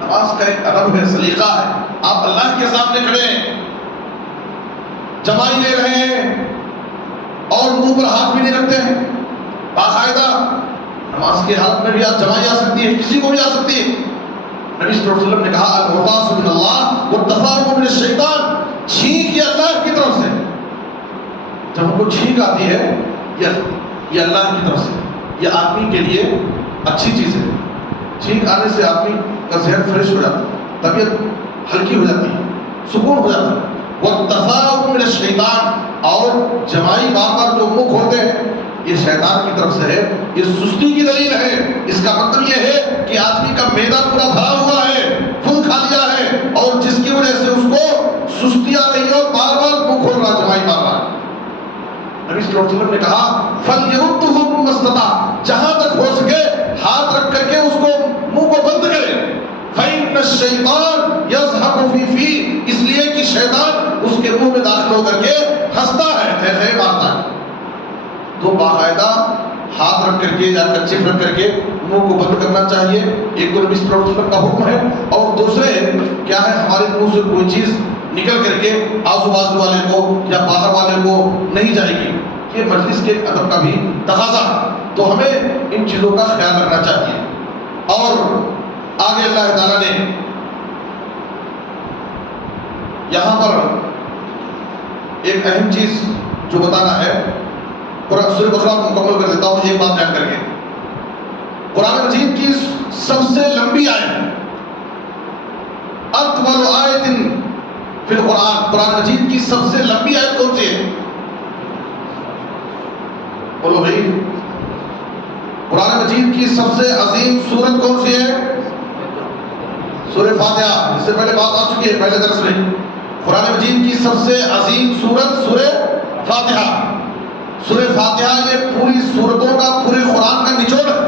نماز کا ایک ادب ہے، سلیقہ ہے، آپ اللہ کے سامنے کھڑے ہیں، جمائی لے رہے ہیں اور منہ پر ہاتھ بھی نہیں رکھتے ہیں، باقاعدہ نماز کی حالت میں بھی آپ جمائی آ سکتی ہے، کسی کو بھی آ سکتی ہے۔ نبی صلی اللہ علیہ وسلم نے کہا العطاس من اللہ والتثاؤب من الشیطان، چھینک یہ اللہ کی طرف سے، جب ہم کو چھینک آتی ہے یہ اللہ کی طرف سے، یہ آدمی کے لیے اچھی چیز ہے۔ چھینک آنے سے آدمی کا ذہن فریش ہو جاتا ہے، طبیعت ہلکی ہو جاتی ہے، سکون ہو جاتا ہے۔ والتثاؤب من الشیطان، اور جمائی بار بار جو منہ کھولتے ہیں یہ شیطان کی طرف سے ہے، یہ سستی کی دلیل ہے۔ اس کا مطلب یہ ہے کہ آدمی کا معدہ پورا بھرا ہوا ہے، فل کھا لیا ہے، اور جس کی وجہ سے اس کو سستی آ رہی ہے اور بار بار منہ کھول رہا، جمائی مار رہا ہے۔ نبی صلی اللہ علیہ وسلم نے کہا فَلْيَرُدُّهُ مِمَّا اسْتَطَاعَ، جہاں تک ہو سکے ہاتھ رکھ کر کے اس کو منہ کو بند کرے۔ فَإِنَّ الشَّيْطَانَ يَضْحَكُ فِي فِيهِ، اس لیے کہ شیطان اس کے منہ میں داخل ہو کر کے ہنستا ہے، مارتا ہے۔ تو باقاعدہ ہاتھ رکھ کر کے یا کچف رکھ کر کے منہ کو بند کرنا چاہیے، ایک تو نبی صلی اللہ علیہ وسلم کا حکم ہے، اور دوسرے کیا ہے ہمارے منہ سے کوئی چیز نکل کر کے آزو بازو والے کو یا باہر والے کو نہیں جائے گی، یہ مجلس کے ادب کا بھی تقاضا ہے۔ تو ہمیں ان چیزوں کا خیال رکھنا چاہیے۔ اور آگے اللہ تعالیٰ نے یہاں پر ایک اہم چیز جو بتانا ہے، قرآن سورہ بقرہ مکمل کر دیتا ہوں ایک بات بیان کر کے۔ قرآن مجید کی سب سے لمبی آیت، اطول آیت فی القرآن، قرآن مجید کی سب سے لمبی آیت کون سی ہے؟ بولو بھائی، قرآن مجید کی سب سے عظیم سورت کون سی ہے؟ سورہ فاتحہ۔ اس سے پہلے بات آ چکی ہے پہلے درس میں، قرآن مجید کی سب سے عظیم سورت سورہ فاتحہ۔ سورہ فاتحہ یہ پوری سورتوں کا، پورے قرآن کا نچوڑ ہے۔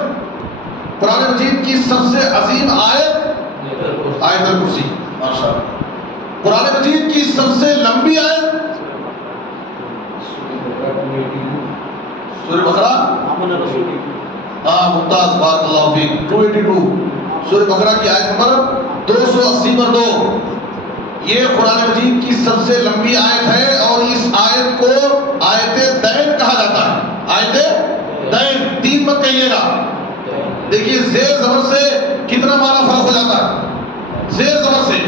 قرآن مجید کی سب سے عظیم آیت آیت الکرسی، ماشاءاللہ۔ قرآن مجید کی سب سے لمبی آیت سورہ بقرہ، ممتاز، بارک اللہ فیک، 282 سورہ بقرہ کی آیت نمبر 280 پر 2، یہ قرآن مجید کی سب سے لمبی آیت ہے، اور اس آیت کو آیت دین کہا جاتا ہے۔ آیت دین، تین مت کہیے گا، دیکھیے زیر زبر سے کتنا معنی فرق ہو جاتا ہے. زیر زبر سے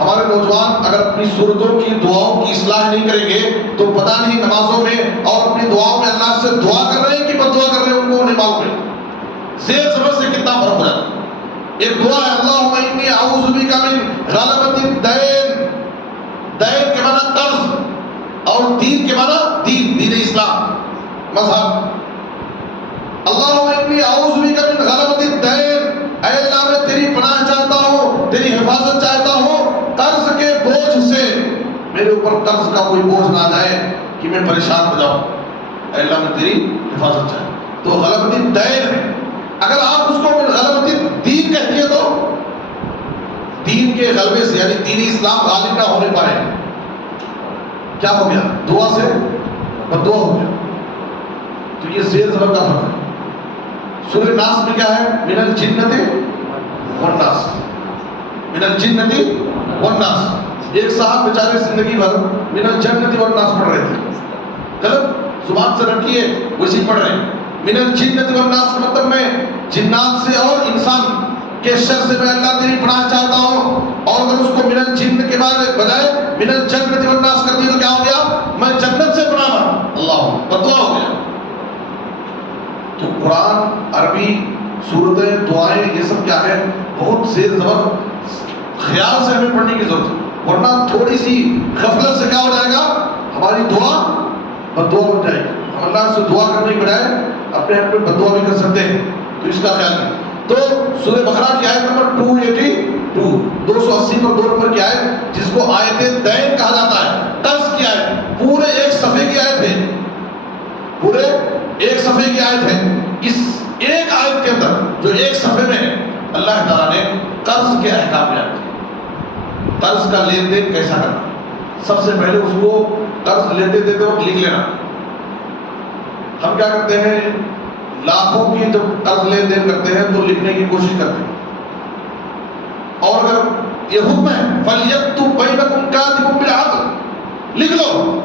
ہمارے نوجوان اگر اپنی صورتوں کی دعاؤں کی اصلاح نہیں کریں گے تو پتہ نہیں نمازوں میں اور اپنی دعاؤں میں اللہ سے دعا کر رہے ہیں کہ بد دعا کر رہے ہیں، ان کو نہیں معلوم ہے. زیر زبر سے کتنا فرق ہو جاتا ہے. ایک دعا ہے اللہم انی اعوذ بک من غلبۃ الدین. دین کے معنی قرض اور دین کے معنی دین اسلام مذہب. اللہم انی اعوذ بک من غلبۃ الدین، اے اللہ میں تیری پناہ چاہتا ہوں، تیری حفاظت چاہتا ہوں قرض کے بوجھ سے. میرے اوپر قرض کا کوئی بوجھ نہ آ جائے کہ میں پریشان ہو جاؤں. اے اللہ میں تیری حفاظت چاہتا ہوں. تو غلبۃ الدین ہے. اگر آپ اس کو من غلبۃ الدین کہہ دیے تو دین کے غلبے سے یعنی دینی اسلام غالب نہ ہونے پائے، کیا ہو گیا؟ دعا سے بد دعا ہو گیا. تو یہ زیر زبر کا فرق ہے. سورہ ناس میں کیا ہے؟ من الجنۃ والناس، من الجنۃ والناس. ایک صاحب بیچارے زندگی بھر من الجنۃ والناس پڑھ رہے تھے، غلط زبان سے رکھیے ویسے پڑھ رہے ہیں. من الجنۃ والناس کا مطلب میں جنات سے اور انسان کے شر سے میں اللہ تیری پناہ چاہتا ہوں. اور اگر اس کو من الجن کے بجائے من الجنۃ والناس کر دیا تو کیا ہو گیا؟ میں جنت سے پناہ مانگتا. اللہ بدعا ہو گیا. تو قرآن، عربی سورتیں، دعائیں، یہ سب کیا ہے؟ بہت زیر زبر خیال سے ہمیں پڑھنے کی ضرورت ہے، ورنہ تھوڑی سی غفلت سے کیا ہو جائے گا؟ ہماری دعا بد دعا ہو جائے گی. ہم اللہ سے دعا کرنے کے بجائے اپنے آپ میں بد دعا بھی کر سکتے ہیں. تو اس کا خیال کریں. تو سورہ بقرہ کی آیت نمبر 282 280 پر 2 نمبر کی آیت، جس کو آیت دین کہا جاتا ہے، قرض کی آیت، پورے ایک صفحے کی آیت ہے. پورے ایک صفحے کی آیت ہے. اس ایک آیت کے اندر جو ایک صفحے میں ہے، اللہ تعالیٰ نے قرض کے احکام بیان کیے. قرض کا لین دین کیسا کرنا. سب سے پہلے اس کو قرض لیتے دیتے وقت لکھ لینا. ہم کیا کرتے ہیں؟ لاکھوں کی جب قرض لین دین کرتے ہیں تو لکھنے کی کوشش کرتے ہیں. اور اگر یہ حکم ہے فَلْيَكْتُبْ بَيْنَكُمْ كَاتِبٌ بِالْعَدْلِ، لکھ لو.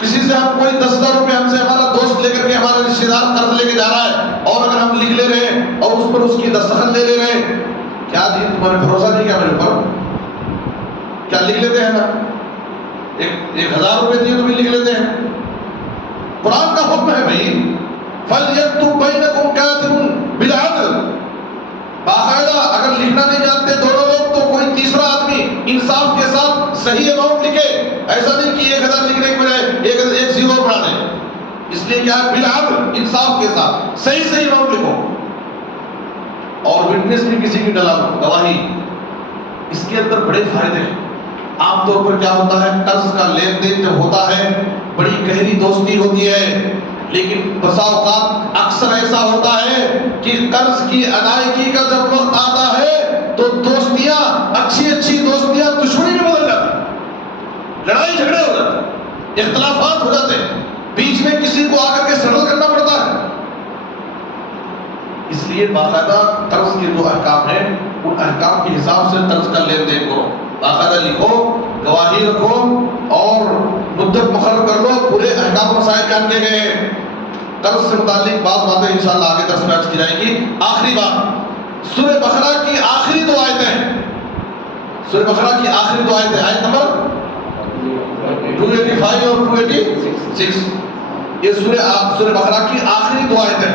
کسی سے ہم کوئی 10,000 روپے ہم سے ہمارا دوست لے کر کے ہمارا رشتے دار قرض لے کے جا رہا ہے، اور اگر ہم لکھ لے رہے ہیں اور اس پر اس کی دستخط لے رہے ہیں، کیا جی تمہیں بھروسہ نہیں کیا میرے اوپر؟ کیا لکھ لیتے ہیں نا؟ 1,000 روپے دیے تو بھی لکھ لیتے ہیں. قرآن کا حکم ہے بھائی فَلْيَكْتُبْ بَيْنَكُمْ كَاتِبٌ بِالْعَدْلِ. باقاعدہ اگر لکھنا نہیں جانتے دونوں لوگ تو کوئی تیسرا آدمی انصاف کے ساتھ صحیح اماؤنٹ لکھے. ایسا نہیں کہ 1,000 لکھنے کے بجائے ایک زیرو بنا دیں. اس لیے کیا ہے؟ بالعدل، انصاف کے ساتھ صحیح اماؤنٹ لکھو. اور وٹنس بھی کسی کی ڈلا دو، گواہی. اس کے اندر بڑے فائدے ہیں. عام طور پر کیا ہوتا ہے؟ قرض کا لین دین جب ہوتا ہے بڑی گہری دوستی ہوتی ہے، لیکن بسا اوقات اکثر ایسا ہوتا ہے کہ قرض کی ادائیگی کا جب وقت آتا ہے تو دوستیاں، اچھی دوستیاں دشمنی میں بدل جاتی ہیں. لڑائی جھگڑے ہو جاتے ہیں، اختلافات ہو جاتے ہیں، بیچ میں کسی کو آ کر کے سیٹل کرنا پڑتا ہے. اس لیے باقاعدہ قرض کے جو احکام ہیں ان احکام کے حساب سے قرض کا لین دین کرو. باقاعدہ لکھو، گواہی رکھو اور مدت مقرر کر لو. پورے احکام و مسائل بیان کیے گئے ہیں. قرض سے متعلق بعض باتیں انشاءاللہ آگے درس میں عرض کی جائیں گی. آخری بات، سورہ بقرہ کی آخری 2 آیتیں، سورہ بقرہ کی آخری 2 آیتیں، آیت نمبر 285 اور 286. یہ سورہ بقرہ کی آخری 2 آیتیں.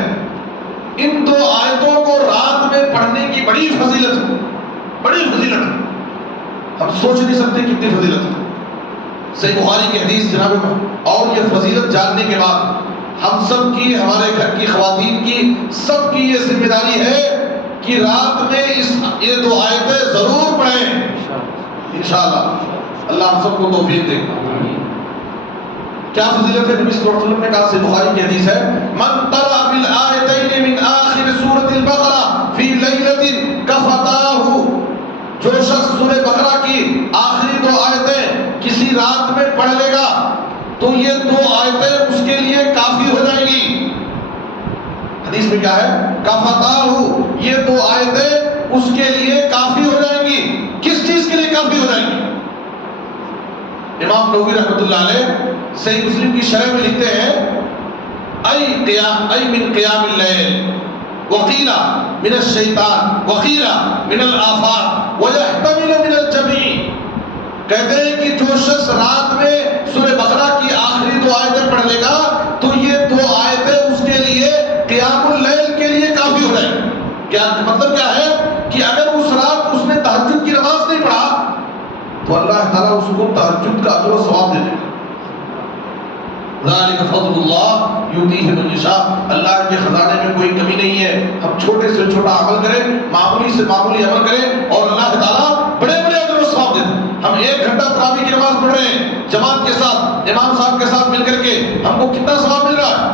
ان 2 آیتوں کو رات میں پڑھنے کی بڑی فضیلت ہے، بڑی فضیلت ہے. ہم سوچ نہیں سکتے کتنی فضیلت ہے. صحیح بخاری کی حدیث جناب. اور یہ فضیلت جاننے کے بعد ہم سب کی، ہمارے گھر کی خواتین کی، سب کی یہ ذمہ داری ہے کہ رات میں یہ 2 آیتیں ضرور پڑھیں انشاءاللہ. اللہ ہم سب کو توفیق دے. کیا فضیلت ہے؟ نبی صلی اللہ علیہ وسلم نے کہا، صحیح بخاری کی حدیث ہے، من قرأ بالآیتین من آخر سورۃ البقرہ فی لیلۃ کفتاہ. جو شخص سورہ بقرہ کی آخری 2 آیتیں کسی رات میں پڑھ لے گا تو یہ 2 آیتیں اس کے لیے کافی ہو جائیں گی. حدیث میں کیا ہے؟ کفتاہ، یہ 2 آیتیں اس کے لیے کافی ہو جائیں گی. کس چیز کے لیے کافی ہو جائیں گی؟ امام نووی رحمۃ اللہ علیہ صحیح مسلم کی شرح میں لکھتے ہیں، ای من قیام اللیل وقیل من الشیطان وقیل من الآفات ویحتمل من الجمیع. کہتے ہیں کہ جو شخص رات میں سورہ بقرہ کی آخری 2 آیتیں پڑھ لے گا تو یہ 2 آیتیں اس کے لیے قیام اللیل کے لیے کافی ہو جائیں. کیا مطلب کیا ہے کہ اگر اس رات اس نے تہجد کی نماز نہیں پڑھا تو اللہ تعالیٰ اس کو تہجد کا اجر و ثواب دے دے گا. ذالک فضل اللہ یؤتیہ من یشاء. اللہ کے خزانے میں کوئی کمی نہیں ہے. ہم چھوٹے سے چھوٹا عمل کریں, معمولی سے معمولی عمل کریں اور اللہ تعالیٰ بڑے بڑے اجر و ثواب دے دیں. ہم 1 گھنٹہ تراویح کی نماز پڑھ رہے ہیں جماعت کے ساتھ, امام صاحب کے ساتھ مل کر کے, ہم کو کتنا ثواب مل رہا ہے؟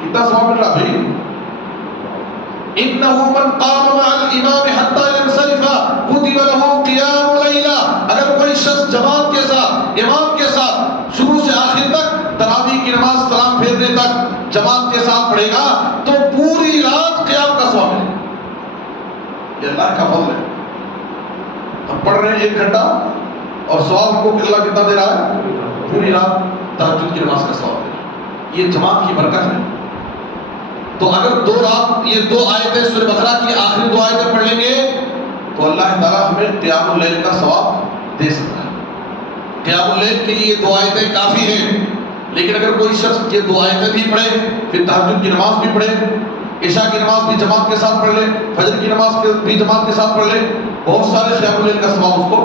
کتنا ثواب مل رہا ہے بھائی؟ انه من قام مع الامام حتى ينصرف كتب له قيام ليلہ. اگر کوئی شخص جماعت کے ساتھ, امام کے ساتھ شروع سے آخر تک تراویح کی نماز سلام پھیرنے تک جماعت کے ساتھ پڑھے گا تو پوری رات قیام کا ثواب ملے گا. یہ اللہ کا فضل ہے. ہم پڑھ رہے ہیں 1 گھنٹہ اور ثواب ہم کو اللہ کتنا دے رہا ہے؟ پوری رات تہجد کی نماز کا ثواب دے رہا ہے. یہ جماعت کی برکت ہے. تو اگر 2 رات یہ 2 آیتیں سورہ بقرہ کی آخری 2 آیتیں پڑھ لیں گے تو اللہ تعالیٰ ہمیں قیام اللیل کا ثواب دے سکتا ہے. قیام اللیل کے لیے 2 آیتیں کافی ہیں. لیکن اگر کوئی شخص یہ 2 آیتیں بھی پڑھے, پھر تہجد کی نماز بھی پڑھے, عشاء کی نماز بھی جماعت کے ساتھ پڑھ لے, فجر کی نماز بھی جماعت کے ساتھ پڑھ لے, بہت سارے قیام اللیل کا ثواب اس کو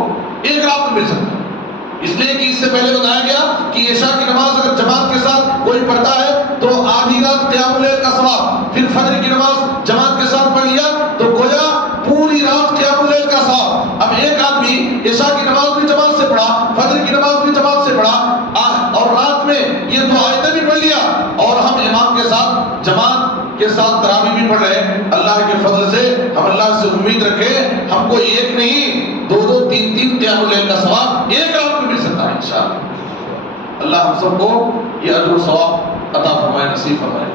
1 رات میں مل سکتا ہے. اس لیے کہ اس سے پہلے بتایا گیا کہ عشاء کی نماز اگر جماعت کے ساتھ کوئی پڑھتا ہے تو آدھی رات قیام اللیل کا ثواب, پھر فجر کی نماز جماعت کے ساتھ پڑھ لیا تو گویا پوری رات قیام اللیل کا ثواب. اب ایک آدمی عشاء کی نماز بھی جماعت سے پڑھا, فجر کی نماز بھی جماعت سے پڑھا اور رات میں یہ 2 آیتیں بھی پڑھ لیا اور ہم امام کے ساتھ جماعت کے ساتھ تراویح بھی پڑھ رہے ہیں. اللہ کے فضل سے ہم اللہ سے امید رکھیں ہم کو 1 نہیں 2 3 قیام اللیل کا ثواب 1 رات میں مل سکتا ہے انشاءاللہ. اللہ ہم سب کو یہ اجر و ثواب عطا فرمائے, نصیب فرمائے.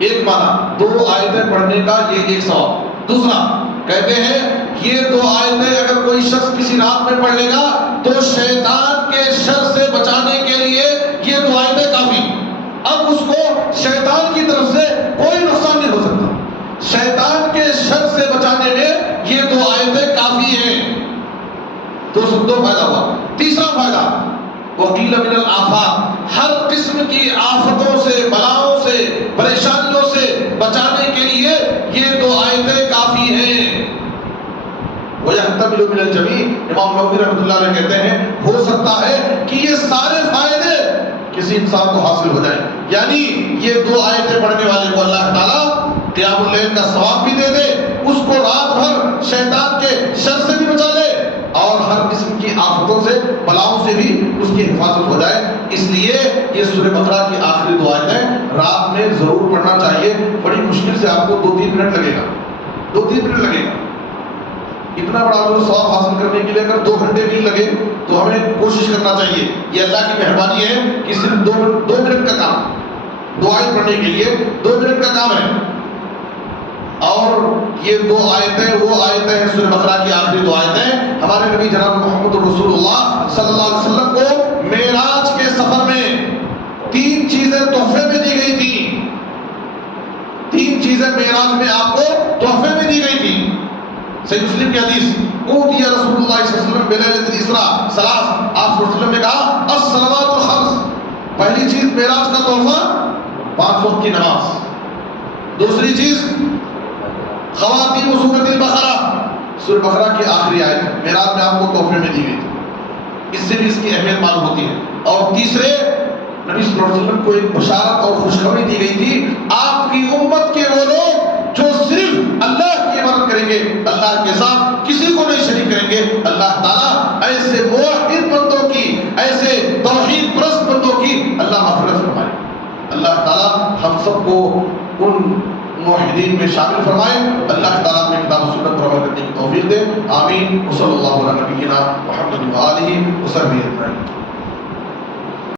ایک معنی 2 آیتیں پڑھنے کا یہ 1 ثواب. دوسرا کہتے ہیں یہ 2 آیتیں اگر کوئی شخص کسی رات میں پڑھ لے گا تو شیطان کے شر سے بچانے کے لیے یہ 2 آیتیں کافی. اب اس کو شیطان کی طرف سے کوئی نقصان نہیں ہو سکتا. شیطان کے شر سے بچانے میں یہ 2 آیتیں کافی ہیں. تو 2 فائدہ ہوا. تیسرا فائدہ وقیل من الآفات. ہر قسم کی آفتوں سے, بلاؤں سے, پریشانیوں سے بچانے کے لیے یہ 2 آیتیں کافی ہیں. وَيَحْتَمِلُ مِنَ الْجَمِيعِ. امام نووی رحمۃ اللہ علیہ کہتے ہیں ہو سکتا ہے کہ یہ سارے فائدے کسی انسان کو حاصل ہو جائیں. یعنی یہ 2 آیتیں پڑھنے والے کو اللہ تعالیٰ قیام اللیل کا ثواب بھی دے دے, اس کو رات بھر شیطان کے شر سے بھی بچا لے اور ہر قسم کی آفتوں سے, بلاؤں سے بھی اس کی حفاظت ہو جائے. اس لیے یہ سورہ بقرہ کی آخری 2 آیتیں رات میں ضرور پڑھنا چاہیے. بڑی مشکل سے آپ کو 2-3 منٹ لگے گا, 2-3 منٹ لگے گا. اتنا بڑا اجر و ثواب حاصل کرنے کے لیے اگر 2 گھنٹے بھی لگے تو ہمیں کوشش کرنا چاہیے. یہ اللہ کی مہربانی ہے کہ صرف 2 منٹ کا کام, 2 آیت پڑھنے کے لیے 2 منٹ کا کام ہے. اور یہ 2 آیتیں وہ آیتیں ہیں سورہ بقرہ کی آخری 2 آیتیں. ہمارے نبی جناب محمد رسول اللہ صلی اللہ علیہ وسلم کو معراج کے سفر میں 3 چیزیں تحفے میں دی گئی تھی. 3 چیزیں معراج میں آپ کو تحفے میں دی گئی تھی. صحیح مسلم کی حدیث اوتي رسول اللہ صلی اللہ علیہ وسلم بلیلۃ الاسراء ثلاث. آپ صلی اللہ علیہ وسلم نے کہا الصلوات الخمس. پہلی چیز معراج کا تحفہ 5 وقت کی نماز. دوسری چیز خواتیم سورۃ البقرہ, سورہ بقرہ کی آخری آیت معراج میں آپ کو تحفے میں دی گئی تھی. اس سے بھی اس کی اہمیت معلوم ہوتی ہے. اور تیسرے نبی صلی اللہ علیہ وسلم کو ایک بشارت اور خوشخبری دی گئی تھی, آپ کی امت کے وہ لوگ جو صرف اللہ کی عبادت کریں گے, اللہ کے ساتھ کسی کو نہیں شریک کریں گے. اللہ تعالیٰ ایسے موحد بندوں کی, ایسے توحید پرست بندوں کی اللہ مغفرت فرمائے. اللہ تعالیٰ ہم سب کو ان موحدین میں شامل فرمائے. اللہ تعالیٰ اپنے کتاب و سنت پر عمل کرنے کی توفیق دے. آمین. وصلی اللہ علی نبینا محمد و آلہ وصحبہ اجمعین.